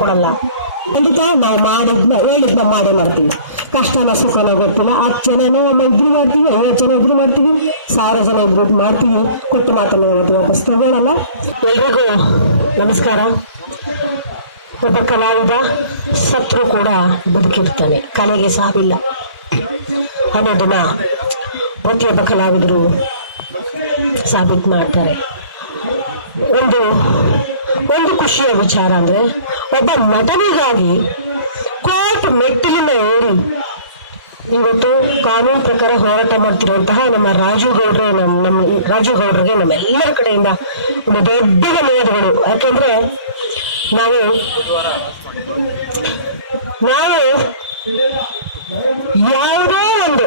ಕೊಡಲ್ಲ. ಅದಕ್ಕೆ ನಾವು ಮಾಡಿದ್ನ, ಹೇಳಿದ್ನ ಮಾಡೇ ಮಾಡ್ತೀವಿ. ಕಷ್ಟನ ಸುಖನ ಗೊತ್ತಿಲ್ಲ. ಹತ್ತು ಜನನೂ ಒಮ್ಮೆ ಇಬ್ರು ಮಾಡ್ತೀವಿ, ಐವತ್ತು ಜನ ಇಬ್ರು ಮಾಡ್ತೀವಿ. ಸಾವಿರ ಜನ ಇಬ್ರು ಮಾಡ್ತೀವಿ. ಕೊಟ್ಟು ಮಾತನ್ನು ಇವತ್ತು ವಾಪಸ್ ತಗೊಳ್ಳಲ್ಲ ಎಲ್ರಿಗೂ ನಮಸ್ಕಾರ. ಒಬ್ಬ ಕಲಾವಿದ ಸತ್ರು ಕೂಡ ಬದುಕಿರ್ತಾನೆ. ಕಲೆಗೆ ಸಾವಿಲ್ಲ. ಅನ್ನೋದನ್ನ ಪ್ರತಿಯೊಬ್ಬ ಕಲಾವಿದರು ಸಾಬೀತು ಮಾಡ್ತಾರೆ. ಒಂದು ಒಂದು ಖುಷಿಯ ವಿಚಾರ ಅಂದ್ರೆ ಒಬ್ಬ ನಟನಿಗಾಗಿ ಕೋರ್ಟ್ ಮೆಟ್ಟಿಲಿನ ಏರಿ ಇವತ್ತು ಕಾನೂನು ಪ್ರಕಾರ ಹೋರಾಟ ಮಾಡ್ತಿರುವಂತಹ ನಮ್ಮ ರಾಜು ಗೌಡ್ರೆ ನಮ್ಮ ನಮ್ಮ ರಾಜು ಗೌಡ್ರಿಗೆ ನಮ್ಮೆಲ್ಲರ ಕಡೆಯಿಂದ ಒಂದು ದೊಡ್ಡ ಧನ್ಯವಾದಗಳು. ಯಾಕೆಂದ್ರೆ ನಾವು ನಾವು ಯಾವುದೋ ಒಂದು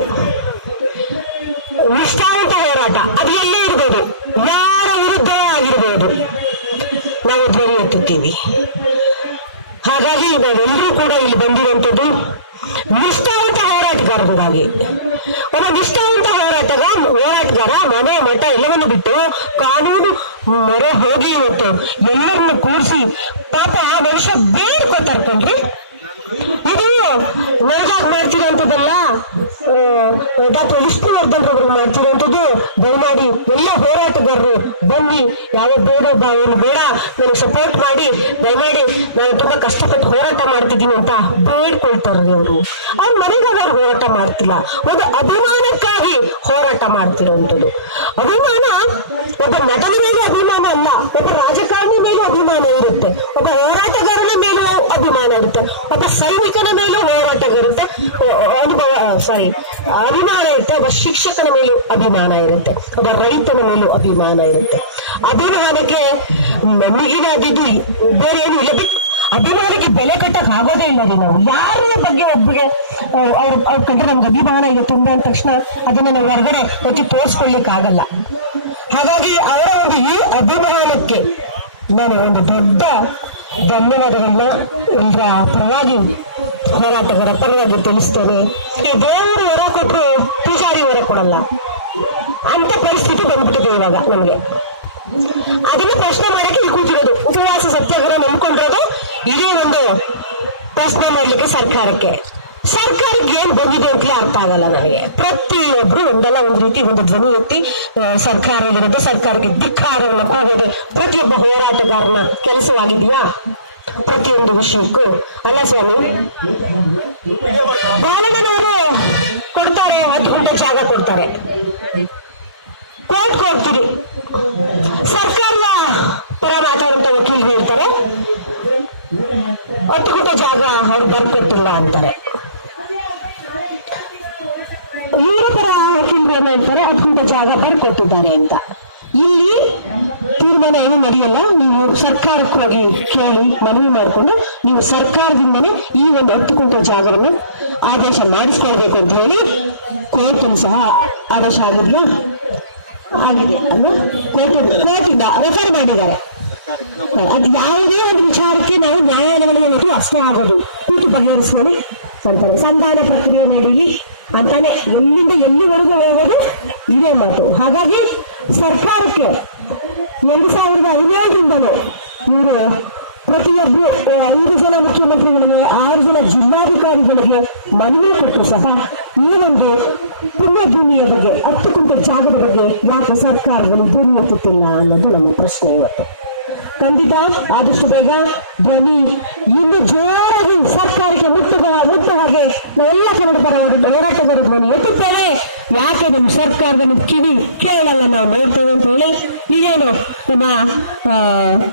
ನಿಷ್ಠಾವಂತ ಹೋರಾಟ, ಅದು ಎಲ್ಲೇ ಇರ್ಬೋದು, ಯಾರ ವಿರುದ್ಧವೇ ಆಗಿರ್ಬೋದು, ನಾವು ಧ್ವನಿ ಎತ್ತುತ್ತೀವಿ. ಹಾಗಾಗಿ ನಾವೆಲ್ಲರೂ ಕೂಡ ಇಲ್ಲಿ ಬಂದಿರುವಂಥದ್ದು ನಿಷ್ಠಾವಂತ ಹೋರಾಟಗಾರರಿಗಾಗಿ. ಒಬ್ಬ ನಿಷ್ಠಾವಂತ ಹೋರಾಟಗಾರ ಹೋರಾಟಗಾರ ಮನೆ, ಮಠ ಎಲ್ಲವನ್ನು ಬಿಟ್ಟು ಕಾನೂನು ಮೊರೆ ಹೋಗಿ ಇವತ್ತು ಎಲ್ಲರನ್ನು ಕೂರಿಸಿ ಪಾಪ ಆ ಮನುಷ್ಯ ಬೇಡ್ಕೊತಾರೆ ಕಣ್ರಿ ಇದು ನನಗಾಗಿ ಮಾಡ್ತಿರೋಂಥದ್ದಲ್ಲ ಡಾಕ್ಟರ್ ವಿಷ್ಣುವರ್ಧನ್ ಅವರು ಮಾಡ್ತಿರೋಂಥದ್ದು ದಯಮಾಡಿ ಎಲ್ಲ ಹೋರಾಟಗಾರರು ಬನ್ನಿ, ಯಾವ ಬೇಡ ಬ- ಬೇಡ, ನನಗೆ ಸಪೋರ್ಟ್ ಮಾಡಿ, ದಯಮಾಡಿ ನಾನು ತುಂಬಾ ಕಷ್ಟಪಟ್ಟು ಹೋರಾಟ ಮಾಡ್ತಿದ್ದೀನಿ ಅಂತ ಬೇಡ್ಕೊಳ್ತಾರೆ ಅವರು ಅವ್ರ ಮನೆಗಾಗ ಅವ್ರು ಹೋರಾಟ ಮಾಡ್ತಿಲ್ಲ. ಒಂದು ಅಭಿಮಾನಕ್ಕಾಗಿ ಹೋರಾಟ ಮಾಡ್ತಿರೋಂಥದ್ದು. ಅಭಿಮಾನ ಒಬ್ಬ ನಟನ ಮೇಲೆ ಅಭಿಮಾನ ಅಲ್ಲ, ಒಬ್ಬ ರಾಜಕಾರಣಿ ಮೇಲೂ ಅಭಿಮಾನ ಇರುತ್ತೆ. ಒಬ್ಬ ಹೋರಾಟಗಾರನ ಮೇಲೂ ಅಭಿಮಾನ ಇರುತ್ತೆ. ಒಬ್ಬ ಸೈನಿಕನ ಮೇಲೂ ಹೋರಾಟಗಾರ ಇರುತ್ತೆ. ಅನುಭವ ಸಾರಿ ಅಭಿಮಾನ ಇರುತ್ತೆ, ಒಬ್ಬ ಶಿಕ್ಷಕನ ಮೇಲೂ ಅಭಿಮಾನ ಇರುತ್ತೆ. ಒಬ್ಬ ರೈತನ ಮೇಲೂ ಅಭಿಮಾನ ಇರುತ್ತೆ. ಅಭಿಮಾನಕ್ಕೆ ಮಿಗಿಲಾಗಿದ್ದು ಬೇರೆ ಏನು ಇಲ್ಲ. ಬಿಟ್ಟು ಅಭಿಮಾನಕ್ಕೆ ಬೆಲೆ ಕಟ್ಟಕ್ ಆಗೋದೇ ಇಲ್ಲ ರೀ ನಾವು. ಯಾರ ಬಗ್ಗೆ ಒಬ್ಬರಿಗೆ ಅವ್ರ ಅವ್ರ ಕಂಡ್ರೆ ನಮ್ಗೆ ಅಭಿಮಾನ ಇದೆ. ತುಂಬ ಅಂದ ತಕ್ಷಣ ಅದನ್ನ ನಾವು ಹೊರಗಡೆ ಎತ್ತಿ ತೋರಿಸ್ಕೊಳ್ಲಿಕ್ಕೆ ಆಗಲ್ಲ. ಹಾಗಾಗಿ ಅವರ ಒಂದು ಈ ಅಭಿಮಾನಕ್ಕೆ ನಾನು ಒಂದು ದೊಡ್ಡ ಧನ್ಯವಾದಗಳನ್ನ ಎಲ್ಲರ ಪರವಾಗಿ ಹೋರಾಟಗಾರ ಪರವಾಗಿ ತಿಳಿಸ್ತೇನೆ. ಈ ದೇವರು ಹೊರ ಕೊಟ್ಟರು ಪೂಜಾರಿ ಹೊರ ಕೊಡಲ್ಲ. ಅಂತ ಪರಿಸ್ಥಿತಿ ಬಂದ್ಬಿಟ್ಟಿದೆ ಇವಾಗ ನಮಗೆ. ಅದನ್ನ ಪ್ರಶ್ನೆ ಮಾಡಕ್ಕೆ ಇಲ್ಲಿ ಕೂತಿರೋದು. ಉಪವಾಸ ಸತ್ಯಾಗ್ರಹ ನಂಬ್ಕೊಂಡಿರೋದು ಇದೇ ಒಂದು ಪ್ರಶ್ನೆ ಮಾಡ್ಲಿಕ್ಕೆ ಸರ್ಕಾರಕ್ಕೆ. ಸರ್ಕಾರಕ್ಕೆ ಏನ್ ಬಂದಿದೆ ಅಂತಲೇ ಅರ್ಥ ಆಗಲ್ಲ ನನಗೆ. ಪ್ರತಿಯೊಬ್ರು ಒಂದಲ್ಲ ಒಂದು ರೀತಿ ಒಂದು ಧ್ವನಿ ಎತ್ತಿ ಸರ್ಕಾರ ವಿರುದ್ಧ ಸರ್ಕಾರಕ್ಕೆ ಧಿಕ್ಕಾರವನ್ನು ಕೂಗೋದು ಪ್ರತಿಯೊಬ್ಬ ಹೋರಾಟಗಾರನ ಕೆಲಸವಾಗಿದೆಯಾ? ಪ್ರತಿಯೊಂದು ವಿಷಯಕ್ಕೂ. ಅಲ್ಲ ಸ್ವಾಮಿ? ಬಾಲಣ್ಣನವರು ಕೊಡ್ತಾರೆ ಹತ್ತು ಗಂಟೆ ಜಾಗ ಕೊಡ್ತಾರೆ ಕೋರ್ಟ್ ಕೊಡ್ತೀರಿ ಸರ್ಕಾರದ ಪರ ಮಾತಾಡುವಂತ ವಕೀಲರು ಹೇಳ್ತಾರೆ ಹತ್ತು ಜಾಗ ಅವ್ರು ಬರ್ಕೊಟ್ಟಿಲ್ಲ ಅಂತಾರೆ. ಇವ್ರ ತರ ತೀರ್ಮಾನ ಹೇಳ್ತಾರೆ ಹತ್ತು ಗುಂಟೆ ಜಾಗ ಬರ್ಕೊಟ್ಟಿದ್ದಾರೆ ಅಂತ. ಇಲ್ಲಿ ತೀರ್ಮಾನ ಏನು ನಡೆಯಲ್ಲ, ನೀವು ಸರ್ಕಾರಕ್ಕೆ ಹೋಗಿ ಕೇಳಿ, ಮನವಿ ಮಾಡಿಕೊಂಡು ನೀವು ಸರ್ಕಾರದಿಂದನೇ ಈ ಒಂದು ಹತ್ತು ಕುಂಟ ಜಾಗವನ್ನು ಆದೇಶ ಮಾಡಿಸ್ಕೊಳ್ಬೇಕು ಅಂತ ಹೇಳಿ ಕೋರ್ಟನ್ನು ಸಹ ಆದೇಶ ಆಗಿದೆಯಾ? ಆಗಿದೆ ಅಲ್ವಾ? ಕೋರ್ಟ್ ಕೋರ್ಟಿಂದ ರೆಫರ್ ಮಾಡಿದ್ದಾರೆ. ಅದು ಯಾವುದೇ ಒಂದು ವಿಚಾರಕ್ಕೆ ನಾವು ನ್ಯಾಯಾಲಯಗಳಿಗೆ ಹೋಗಿ ಅಷ್ಟೇ ಆಗೋದು. ಕೂತು ಬಗೆಹರಿಸ್ಕೊಂಡು ಸರ್ಕಾರ ಸಂಧಾನ ಪ್ರಕ್ರಿಯೆ ನಡೀಲಿ ಅಂತಾನೆ ಎಲ್ಲಿಂದ ಎಲ್ಲಿವರೆಗೂ ಹೇಳೋದು ಇದೇ ಮಾತು. ಹಾಗಾಗಿ ಸರ್ಕಾರಕ್ಕೆ ಎರಡು ಸಾವಿರದ ಹದಿನೇಳರಿಂದಲೂ ಇವರು ಪ್ರತಿಯೊಬ್ಬರು ಐದು ಜನ ಮುಖ್ಯಮಂತ್ರಿಗಳಿಗೆ, ಆರು ಜನ ಜಿಲ್ಲಾಧಿಕಾರಿಗಳಿಗೆ ಮನವಿ ಕೊಟ್ಟರು ಸಹ ಈ ಒಂದು ಪುಣ್ಯಭೂಮಿಯ ಬಗ್ಗೆ, ಹತ್ತು ಕುಂಟೆ ಜಾಗದ ಬಗ್ಗೆ ಯಾಕೆ ಸರ್ಕಾರಗಳು ತೆರೆಯುತ್ತಿಲ್ಲ ಅನ್ನೋದು ನಮ್ಮ ಪ್ರಶ್ನೆ ಇವತ್ತು. ಖಂಡಿತ ಆದಷ್ಟು ಬೇಗ ಧ್ವನಿ ಇನ್ನು ಜೋರಾಗಿ ಸರ್ಕಾರಕ್ಕೆ ಮುಟ್ಟುವ ಮುಟ್ಟ ಹಾಗೆ ನಾವೆಲ್ಲ ಕನ್ನಡ ಪರ ಹೋರಾಟ- ಹೋರಾಟಗಾರ ಧ್ವನಿ ಎತ್ತುತ್ತೇವೆ ಯಾಕೆ ನಮ್ಮ ಸರ್ಕಾರದ ಒಂದು ಕಿವಿ ಕೇಳಲ್ಲ ನಾವು ನೋಡ್ತೇವೆ ಅಂತ ಹೇಳಿ ಈಗೇನು ನಮ್ಮ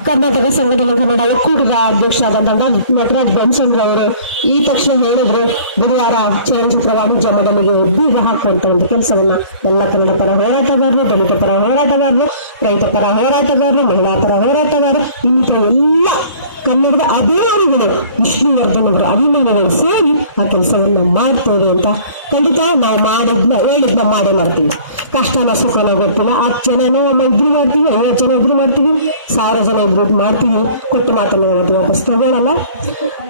ಕರ್ನಾಟಕ ಸಂಘಟನೆ ಕನ್ನಡ ಒಕ್ಕೂಟದ ಅಧ್ಯಕ್ಷರಾದಂತಹ ನಟರಾಜ್ ಬನ್ಸಂದ್ರ ಅವರು ಈ ತಕ್ಷಣ ಹೇಳಿದ್ರು ಗುರುವಾರ ಚಲನಚಿತ್ರ ವಾಣಿಜ್ಯ ಮೊದಲಿಗೆ ಬೀಗ ಹಾಕುವಂತ ಒಂದು ಕೆಲಸವನ್ನ ಎಲ್ಲ ಕನ್ನಡ ಪರ ಹೋರಾಟಗಾರರು, ದಲಿತ ಪರ ಹೋರಾಟಗಾರರು, ರೈತ ಪರ ಹೋರಾಟಗಾರರು, ಮಹಿಳಾ ಪರ ಹೋರಾಟಗಾರರು ಇಂಥ ಎಲ್ಲ ಕನ್ನಡದ ಅಭಿಮಾನಿಗಳು ವಿಷ್ಣುವರ್ಧನ್ ಅವರ ಅಭಿಮಾನಿಗಳು ಸೇರಿ ಆ ಕೆಲಸವನ್ನ ಮಾಡ್ತೇವೆ ಅಂತ ಖಂಡಿತ ನಾವು ಮಾಡಿದ್ನ, ಹೇಳಿದ್ನ ಮಾಡೇ ಮಾಡ್ತೀವಿ. ಕಷ್ಟನ ಸುಖನ ಗೊತ್ತಿಲ್ಲ. ಹತ್ತು ಜನನೋ ಒಮ್ಮೆ ಇಬ್ರು ಮಾಡ್ತೀವಿ, ಐವತ್ತು ಜನ ಇಬ್ರು ಮಾಡ್ತೀವಿ. ಸಾವಿರ ಜನ ಇಬ್ರು ಮಾಡ್ತೀವಿ. ಕೊಟ್ಟು ಮಾತನ್ನ ವಾಪಸ್ ತಗೊಳ್ಳಲ್ಲ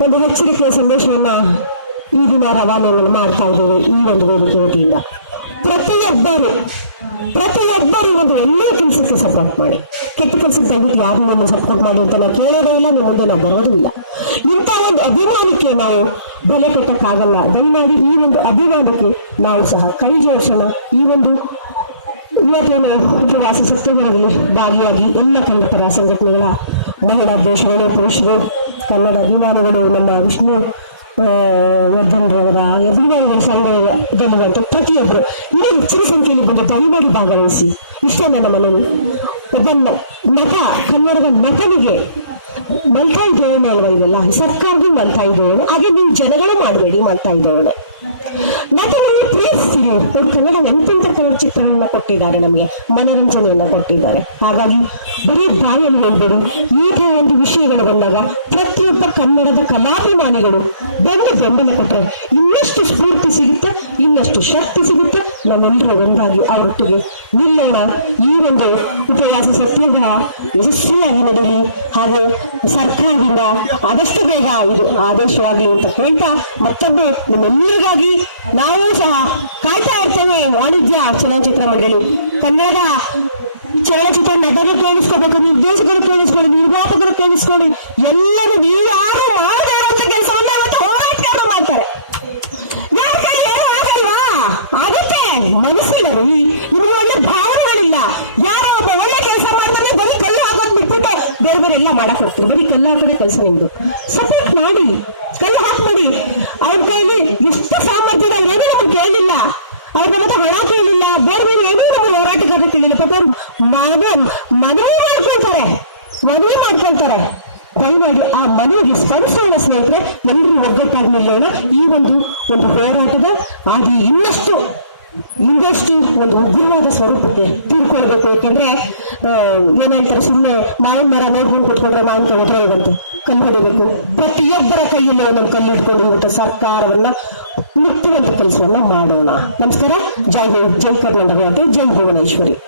ಒಂದು ಎಚ್ಚರಿಕೆಯ ಸಂದೇಶವನ್ನ ಈ ದಿನ ರವಾನೆಯನ್ನು ಮಾಡ್ತಾ ಇದ್ದೇವೆ ಈ ಒಂದು ವೇದಿಕೆ ವತಿಯಿಂದ. ಪ್ರತಿಯೊಬ್ಬರು ಒಂದು ಎಲ್ಲ ಕೆಲಸಕ್ಕೆ ಸಪೋರ್ಟ್ ಮಾಡಿ. ಕೆಟ್ಟ ಕೆಲಸ ದಯವಿಟ್ಟು ಯಾರು ನಮ್ಮ ಸಪೋರ್ಟ್ ಮಾಡಿ ಅಂತ ನಾವು ಕೇಳೋದೇ ಇಲ್ಲ ನಿಮ್ಮ ಮುಂದೆ ನಾವು ಬರೋದೂ ಇಲ್ಲ. ಇಂಥ ಒಂದು ಅಭಿಮಾನಕ್ಕೆ ನಾವು ಬೆಲೆ ಕಟ್ಟಕ್ಕಾಗಲ್ಲ. ದಯಮಾಡಿ ಈ ಒಂದು ಅಭಿಮಾನಕ್ಕೆ ನಾವು ಸಹ ಕೈ ಜೋಡಿಸೋಣ. ಈ ಒಂದು ಇವತ್ತೇನು ಉಪವಾಸ ಸತ್ಯಗಳಲ್ಲಿ ಭಾಗಿಯಾಗಿ ಎಲ್ಲ ಕನ್ನಡ ಪರ ಸಂಘಟನೆಗಳ ಮಹಿಳಾ ದೇಶಗಳು ಪುರುಷರು ಕನ್ನಡ ಅಭಿಮಾನಿಗಳು, ನಮ್ಮ ವಿಷ್ಣು ವರ್ಧನ್ರವರ ವರ್ಧನ್ ರವರ ಅಭಿಮಾನಿಗಳ ಸಂಘದಲ್ಲಿರುವಂಥ ಪ್ರತಿಯೊಬ್ಬರು ಇನ್ನೂ ಹೆಚ್ಚಿನ ಸಂಖ್ಯೆಯಲ್ಲಿ ಬಂದು ದಯಮಾಡಿ ಭಾಗವಹಿಸಿ ಇಷ್ಟೇ ನನ್ನ ಮನವಿ. ಮತ ನಟ ಕನ್ನಡದ ನಟನಿಗೆ ಮಲ್ತಾ ಧೋರಣೆ ಅಲ್ವಾ ಇದೆಲ್ಲ ಸರ್ಕಾರದ ಮಲ್ತಾ ಧೋರಣೆ. ಹಾಗೆ ನೀವು ಜನಗಳು ಮಾಡಬೇಡಿ ಮಲ್ತಾ ಧೋರಣೆ. ನಟನೆಗೆ ಅವ್ರು ಕನ್ನಡ ಎಂತೆಂಥ ಕನ್ನಡ ಚಿತ್ರಗಳನ್ನ ಕೊಟ್ಟಿದ್ದಾರೆ ನಮಗೆ, ಮನೋರಂಜನೆಯನ್ನ ಕೊಟ್ಟಿದ್ದಾರೆ. ಹಾಗಾಗಿ ಬರೀ ಬಾಯಲ್ಲಿ ಹೇಳ್ಬೇಡಿ. ಈಗ ಒಂದು ವಿಷಯಗಳು ಬಂದಾಗ ಪ್ರತಿಯೊಬ್ಬ ಕನ್ನಡದ ಕಲಾಭಿಮಾನಿಗಳು ಬಂದು ಬೆಂಬಲ ಕೊಟ್ಟರೆ ಇನ್ನಷ್ಟು ಸ್ಫೂರ್ತಿ ಸಿಗುತ್ತೆ, ಇನ್ನಷ್ಟು ಶಕ್ತಿ ಸಿಗುತ್ತೆ ನಾವೆಲ್ಲರೂ ಒಂದಾಗಿ ಅವರೊಟ್ಟಿಗೆ ನಿಲ್ಲೋಣ. ಈ ಒಂದು ಉಪವಾಸ ಸತ್ಯಾಗ್ರಹ ಯಶಸ್ವಿಯಾಗಿ ನಡೆಯಲಿ ಹಾಗೆ ಸರ್ಕಾರದಿಂದ ಆದಷ್ಟು ಬೇಗ ಇದು ಆದೇಶವಾಗಲಿ ಅಂತ ಹೇಳ್ತಾ ಮತ್ತೊಮ್ಮೆ ನಿಮ್ಮೆಲ್ಲರಿಗಾಗಿ ನಾವು ಸಹ ಕಾಯ್ತಾ ಇರ್ತೇವೆ ವಾಣಿಜ್ಯ ಚಲನಚಿತ್ರ ಮಂಡಳಿ. ಕನ್ನಡ ಚಲನಚಿತ್ರ ನಟರು ಕೇಳಿಸ್ಕೋಬೇಕು ನಿರ್ದೇಶಕರು ಕೇಳಿಸ್ಕೊಳ್ಳಿ ನಿರ್ವಾಹಕರು ಕೇಳಿಸ್ಕೊಳ್ಳಿ ಎಲ್ಲರೂ ನೀವು ಯಾರು ಮಾಡದೇ ಇರುವಂತ ಕೆಲಸವನ್ನ ಇವತ್ತು ಹೋರಾಟಗಾರರು ಮಾಡ್ತಾರೆ ಯಾರ ಕೈ ಏನು ಆಗಲ್ವಾ ಆಗುತ್ತೆ ಮನಸ್ಸಿಲ್ಲರು ನಿಮ್ಗೆ ಒಳ್ಳೆ ಭಾವನೆಗಳಿಲ್ಲ ಯಾರೋ ಒಬ್ಬ ಒಳ್ಳೆ ಕೆಲಸ ಮಾಡ್ತಾನೆ ಬರೀ ಕಲ್ಲು ಹಾಕೊಂಡು ಬಿಟ್ಬಿಟ್ಟು ಬೇರೆ ಬೇರೆ ಎಲ್ಲ ಮಾಡಕ್ ಹೋಗ್ತಾರೆ? ಬರೀ ಕಲ್ಲು ಹಾಕೋದೇ ಕೆಲಸ ನಿಮ್ದು. ಸಪೋರ್ಟ್ ಮಾಡಿ, ಕಲ್ಲು ಹಾಕ್ಬೇಡಿ ಅವ್ರ ಕೈಲಿ ಎಷ್ಟು ಸಾಮರ್ಥ್ಯದ ಏನೂ ನಮ್ಗೆ ಕೇಳಲಿಲ್ಲ ಅವ್ರ ಮತ್ತೆ ಹಣ ಕೇಳಿಲ್ಲ. ಬೇರೆ ಬೇರೆ ಏನೂ ನಮ್ಗೆ ಹೋರಾಟಗಾರ ಕೇಳಿಲ್ಲ. ಪಾಪ ಮನೆ, ಮನ ಮನವಿ ಮಾಡ್ಕೊಳ್ತಾರೆ. ಮನವಿ ಮಾಡ್ಕೊಳ್ತಾರೆ. ದಯಮಾಡಿ ಆ ಮನವಿಗೆ ಸ್ಪಂದಿಸೋಣ ಸ್ನೇಹಿತರೆ. ಎಲ್ಲರೂ ಒಗ್ಗಟ್ಟಾಗಿ ನಿಲ್ಲೋಣ. ಈ ಒಂದು ಒಂದು ಹೋರಾಟದ ಹಾಗೆ ಇನ್ನಷ್ಟು ಇನ್ನಷ್ಟು ಒಂದು ಉಗ್ರವಾದ ಸ್ವರೂಪಕ್ಕೆ ತೀರ್ಕೊಳ್ಬೇಕು. ಯಾಕೆಂದ್ರೆ ಏನ್ ಹೇಳ್ತಾರೆ ಸುಮ್ಮನೆ ಮಾವಿನ ಮರ ನೋಡ್ಕೊಂಡು ಕೊಟ್ಕೊಂಡ್ರೆ ಮಾವಿನ ಕೊಟ್ಟರೆ ಹೋಗುತ್ತೆ. ಕಲ್ಲು ಹೊಡಿಬೇಕು. ಪ್ರತಿಯೊಬ್ಬರ ಕೈಯಲ್ಲಿ ಒಂದೊಂದು ಕಲ್ಲು ಇಟ್ಕೊಂಡು ಹೋಗುತ್ತೆ. ಸರ್ಕಾರವನ್ನ ಮುಟ್ಟುವಂತ ಕೆಲಸವನ್ನ ಮಾಡೋಣ. ನಮಸ್ಕಾರ. ಜೈ ಹಿಂದ್. ಜೈ ಕರ್ನಾಟಕ ಜೈ ಭುವನೇಶ್ವರಿ.